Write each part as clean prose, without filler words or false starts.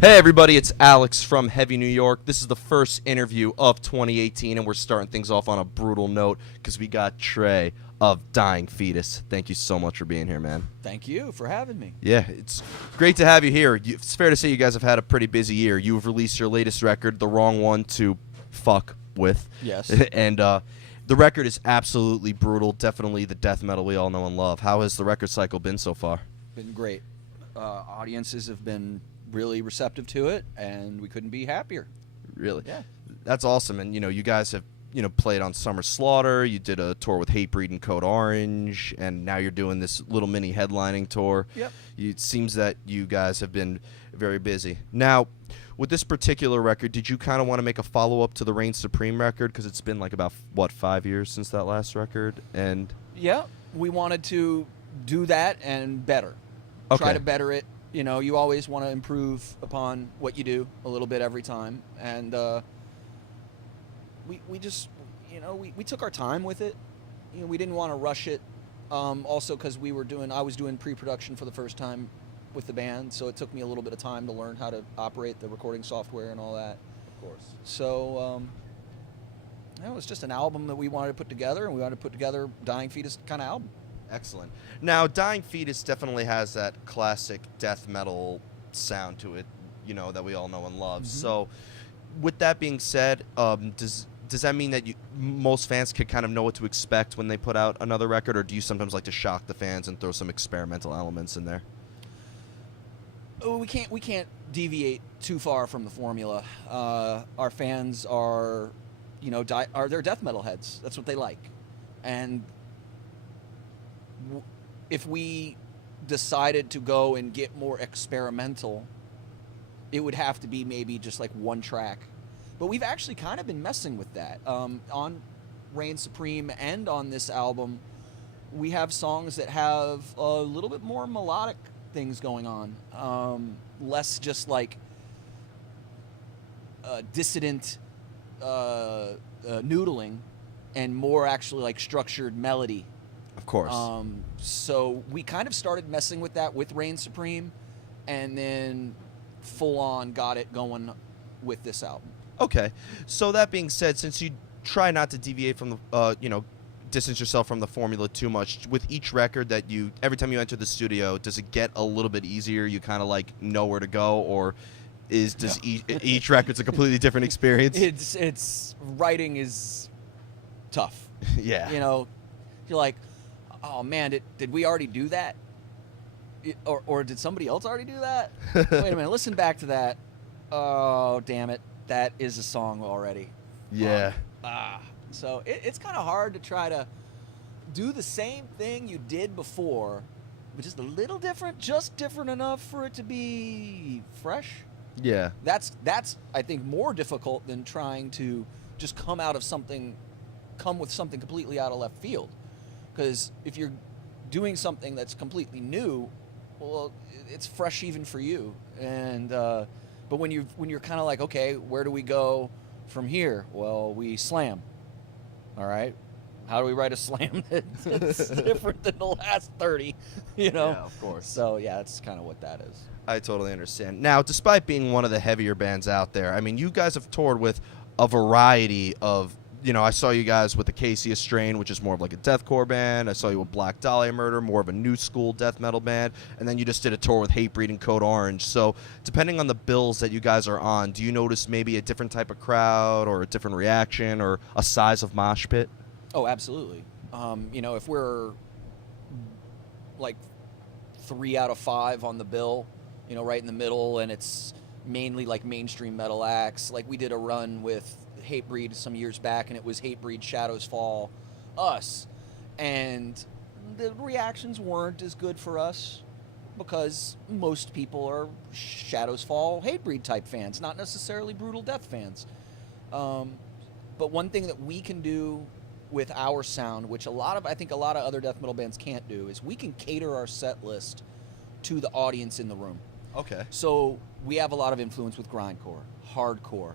Hey everybody, it's Alex from Heavy New York. This is the first interview of 2018, and we're starting things off on a brutal note because we got Trey of Dying Fetus. Thank you so much for being here, man. Thank you for having me. Yeah, it's great to have you here. It's fair to say you guys have had a pretty busy year. You've released your latest record, The Wrong One to Fuck With. Yes. And the record is absolutely brutal, definitely the death metal we all know and love. How has the record cycle been so far? Been great. Audiences have been really receptive to it, and we couldn't be happier. Really? Yeah. That's awesome. And, you guys have, played on Summer Slaughter. You did a tour with Hatebreed and Code Orange, and now you're doing this little mini headlining tour. Yep. It seems that you guys have been very busy. Now, with this particular record, did you kind of want to make a follow-up to the Reign Supreme record? Because it's been like about, 5 years since that last record? And Yeah, we wanted to do that and better. Okay. Try to better it. You always want to improve upon what you do a little bit every time. And we just, we took our time with it. We didn't want to rush it. Also because I was doing pre-production for the first time with the band, so it took me a little bit of time to learn how to operate the recording software and all that. of course. So it was just an album that we wanted to put together, and we wanted to put together Dying Fetus kind of album. Excellent. Now, Dying Fetus definitely has that classic death metal sound to it, that we all know and love. Mm-hmm. So, with that being said, does that mean that most fans can kind of know what to expect when they put out another record, or do you sometimes like to shock the fans and throw some experimental elements in there? Oh, we can't deviate too far from the formula. Our fans are, they're death metal heads. That's what they like, and if we decided to go and get more experimental, it would have to be maybe just like one track. But we've actually kind of been messing with that. On Reign Supreme and on this album, we have songs that have a little bit more melodic things going on. Less just like dissident noodling, and more actually like structured melody. Of course. So we kind of started messing with that with Reign Supreme, and then full on got it going with this album. Okay. So that being said, since you try not to deviate from the, distance yourself from the formula too much, with each record every time you enter the studio, does it get a little bit easier? You kind of like know where to go, or each record's a completely different experience? It's writing is tough. Yeah. You're like, oh man, did we already do that? Or did somebody else already do that? Wait a minute, listen back to that. Oh, damn it. That is a song already. Yeah. So it's kind of hard to try to do the same thing you did before, but just a little different, just different enough for it to be fresh. Yeah. That's I think more difficult than trying to just come with something completely out of left field. Because if you're doing something that's completely new, well, it's fresh even for you. And but when you're kind of like, okay, where do we go from here? Well, we slam. All right, how do we write a slam that's different than the last 30? Yeah, of course. So yeah, that's kind of what that is. I totally understand. Now, despite being one of the heavier bands out there, I mean, you guys have toured with a variety of. I saw you guys with the Casey Strain, which is more of like a deathcore band. I saw you with Black Dahlia Murder, more of a new school death metal band. And then you just did a tour with Hatebreed and Code Orange. So depending on the bills that you guys are on, do you notice maybe a different type of crowd or a different reaction or a size of mosh pit? Oh, absolutely. If we're like 3 out of 5 on the bill, right in the middle, and it's mainly like mainstream metal acts, like we did a run with Hatebreed some years back, and it was Hatebreed, Shadows Fall, us, and the reactions weren't as good for us because most people are Shadows Fall, Hatebreed type fans, not necessarily Brutal Death fans. But one thing that we can do with our sound, which I think a lot of other death metal bands can't do, is we can cater our set list to the audience in the room. Okay. So we have a lot of influence with grindcore, hardcore,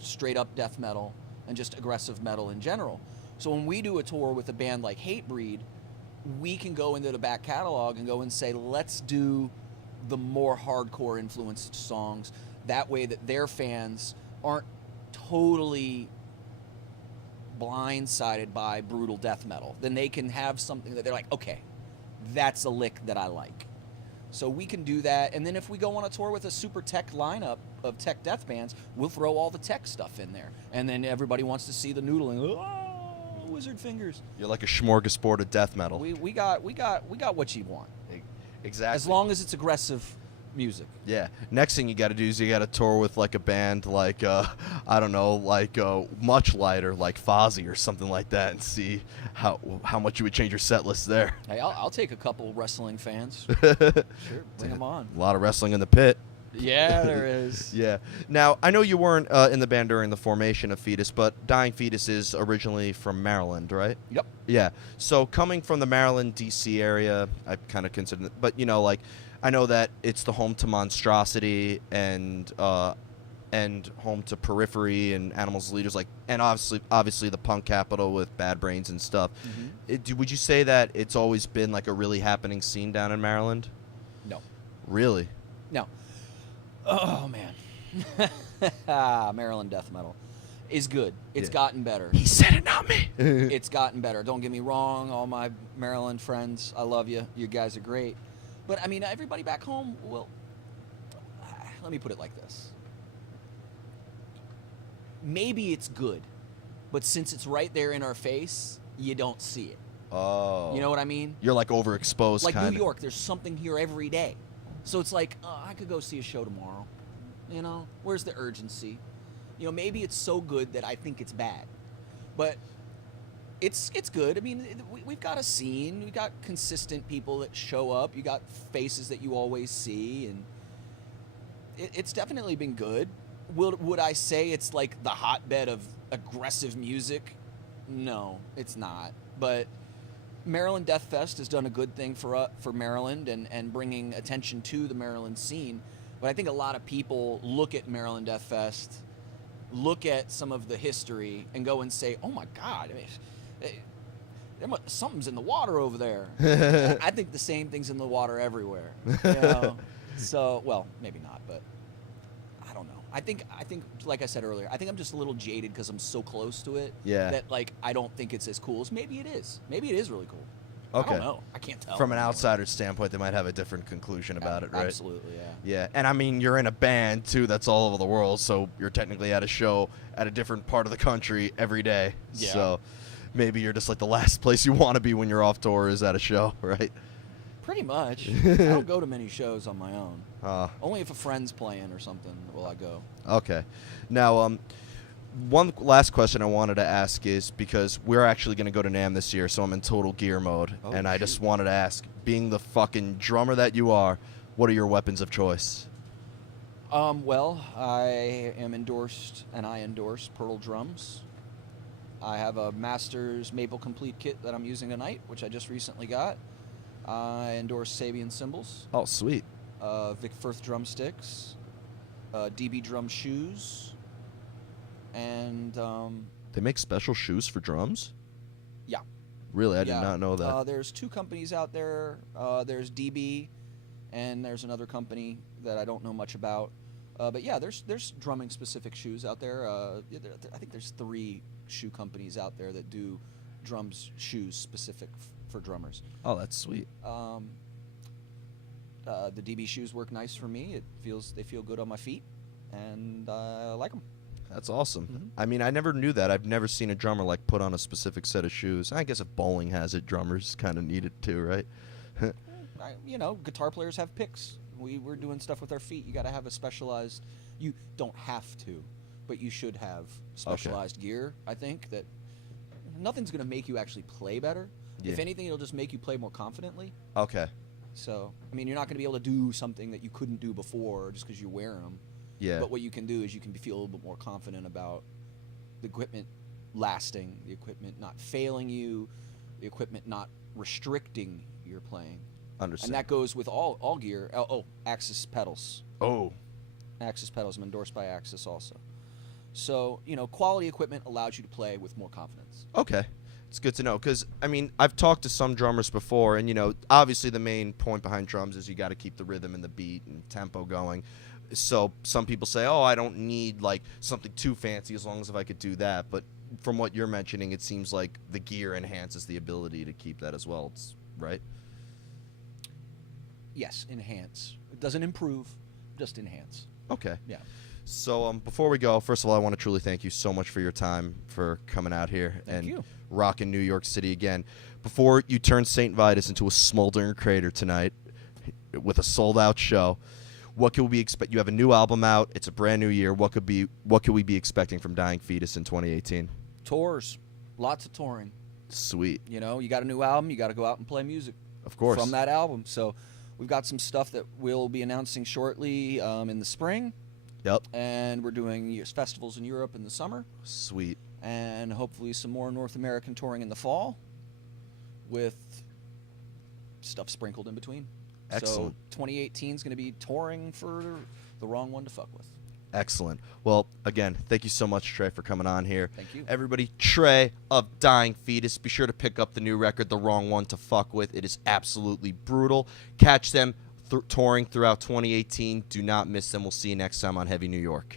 straight up death metal, and just aggressive metal in general. So when we do a tour with a band like Hatebreed, we can go into the back catalog and go and say, let's do the more hardcore influenced songs, That way that their fans aren't totally blindsided by brutal death metal. Then they can have something that they're like, okay, that's a lick that I like. So we can do that. And then if we go on a tour with a super tech lineup of tech death bands, we'll throw all the tech stuff in there. And then everybody wants to see the noodling. Oh, wizard fingers. You're like a smorgasbord of death metal. We got what you want. Exactly. As long as it's aggressive music. Yeah. Next thing you got to do is you got to tour with like a band like I don't know, like much lighter, like Fozzy or something like that, and see how much you would change your set list there. Hey, I'll take a couple wrestling fans. Sure, bring them on. A lot of wrestling in the pit. Yeah, there is. Yeah. Now I know you weren't in the band during the formation of Fetus, but Dying Fetus is originally from Maryland, right? Yep. Yeah. So coming from the Maryland, D.C. area, I kind of consider it, but like. I know that it's the home to Monstrosity and home to Periphery and Animals Leaders, and obviously the punk capital with Bad Brains and stuff. Mm-hmm. Would you say that it's always been like a really happening scene down in Maryland? No. Really? No. Oh man, Maryland death metal is good. It's gotten better. He said it, not me. It's gotten better. Don't get me wrong, all my Maryland friends, I love you. You guys are great. But, I mean, everybody back home, well, let me put it like this. Maybe it's good, but since it's right there in our face, you don't see it. Oh. You know what I mean? You're like overexposed, like kinda. New York, there's something here every day. So it's like, I could go see a show tomorrow. You know, where's the urgency? You know, maybe it's so good that I think it's bad. But it's good. I mean, we've got a scene. We've got consistent people that show up. You got faces that you always see, and it's definitely been good. Would I say it's like the hotbed of aggressive music? No, it's not. But Maryland Death Fest has done a good thing for Maryland and bringing attention to the Maryland scene. But I think a lot of people look at Maryland Death Fest, look at some of the history, and go and say, "Oh my God, I mean, something's in the water over there." I think the same thing's in the water everywhere. You know? So, well, maybe not, but I don't know. I think, like I said earlier, I think I'm just a little jaded because I'm so close to it. Yeah. That like I don't think it's as cool as maybe it is. Maybe it is really cool. Okay. I don't know. I can't tell. From an outsider's standpoint, they might have a different conclusion about it, right? Absolutely, yeah. Yeah, and I mean, you're in a band, too, that's all over the world, so you're technically at a show at a different part of the country every day. Yeah. So maybe you're just like the last place you want to be when you're off tour is at a show, right? Pretty much. I don't go to many shows on my own. Only if a friend's playing or something will I go. Okay. Now, one last question I wanted to ask is, because we're actually going to go to NAMM this year, so I'm in total gear mode, and I just wanted to ask, being the fucking drummer that you are, what are your weapons of choice? Well, I am endorsed, and I endorse Pearl drums. I have a Masters Maple Complete kit that I'm using tonight, which I just recently got. I endorse Sabian cymbals. Oh, sweet. Vic Firth drumsticks. DB drum shoes. And they make special shoes for drums? Yeah. Really? I did not know that. There's two companies out there. There's DB, and there's another company that I don't know much about. But yeah, there's drumming specific shoes out there. I think there's 3 shoe companies out there that do drums shoes specific for drummers. Oh, that's sweet. The DB shoes work nice for me. They feel good on my feet, and I like them. That's awesome. Mm-hmm. I mean, I never knew that. I've never seen a drummer like put on a specific set of shoes. I guess if bowling has it, drummers kind of need it too, right? Guitar players have picks. We're doing stuff with our feet. You got to have a specialized. You don't have to, but you should have specialized gear. I think that nothing's going to make you actually play better. Yeah. If anything, it'll just make you play more confidently. Okay. So, I mean, you're not going to be able to do something that you couldn't do before just because you're wearing them. Yeah. But what you can do is you can feel a little bit more confident about the equipment lasting, the equipment not failing you, the equipment not restricting your playing. Understand. And that goes with all gear. Axis pedals. Oh. Axis pedals. I'm endorsed by Axis also. So, quality equipment allows you to play with more confidence. Okay. It's good to know, because, I mean, I've talked to some drummers before, and, obviously the main point behind drums is you got to keep the rhythm and the beat and tempo going. So some people say, oh, I don't need like something too fancy as long as if I could do that. But from what you're mentioning, it seems like the gear enhances the ability to keep that as well. It's, right? Yes, enhance. It doesn't improve, just enhance. Okay. Yeah. So before we go, first of all, I want to truly thank you so much for your time, for coming out here Thank and you. rocking New York City again. Before you turn St. Vitus into a smoldering crater tonight with a sold-out show, what could we expect? You have a new album out. It's a brand new year. What could we be expecting from Dying Fetus in 2018? Tours. Lots of touring. Sweet. You know, you got a new album, you got to go out and play music. Of course. From that album. So we've got some stuff that we'll be announcing shortly in the spring. Yep. And we're doing festivals in Europe in the summer. Sweet. And hopefully some more North American touring in the fall with stuff sprinkled in between. Excellent. So 2018 is going to be touring for the wrong one to fuck with. Excellent. Well, again, thank you so much, Trey, for coming on here. Thank you. Everybody, Trey of Dying Fetus. Be sure to pick up the new record, The Wrong One to Fuck With. It is absolutely brutal. Catch them touring throughout 2018. Do not miss them. We'll see you next time on Heavy New York.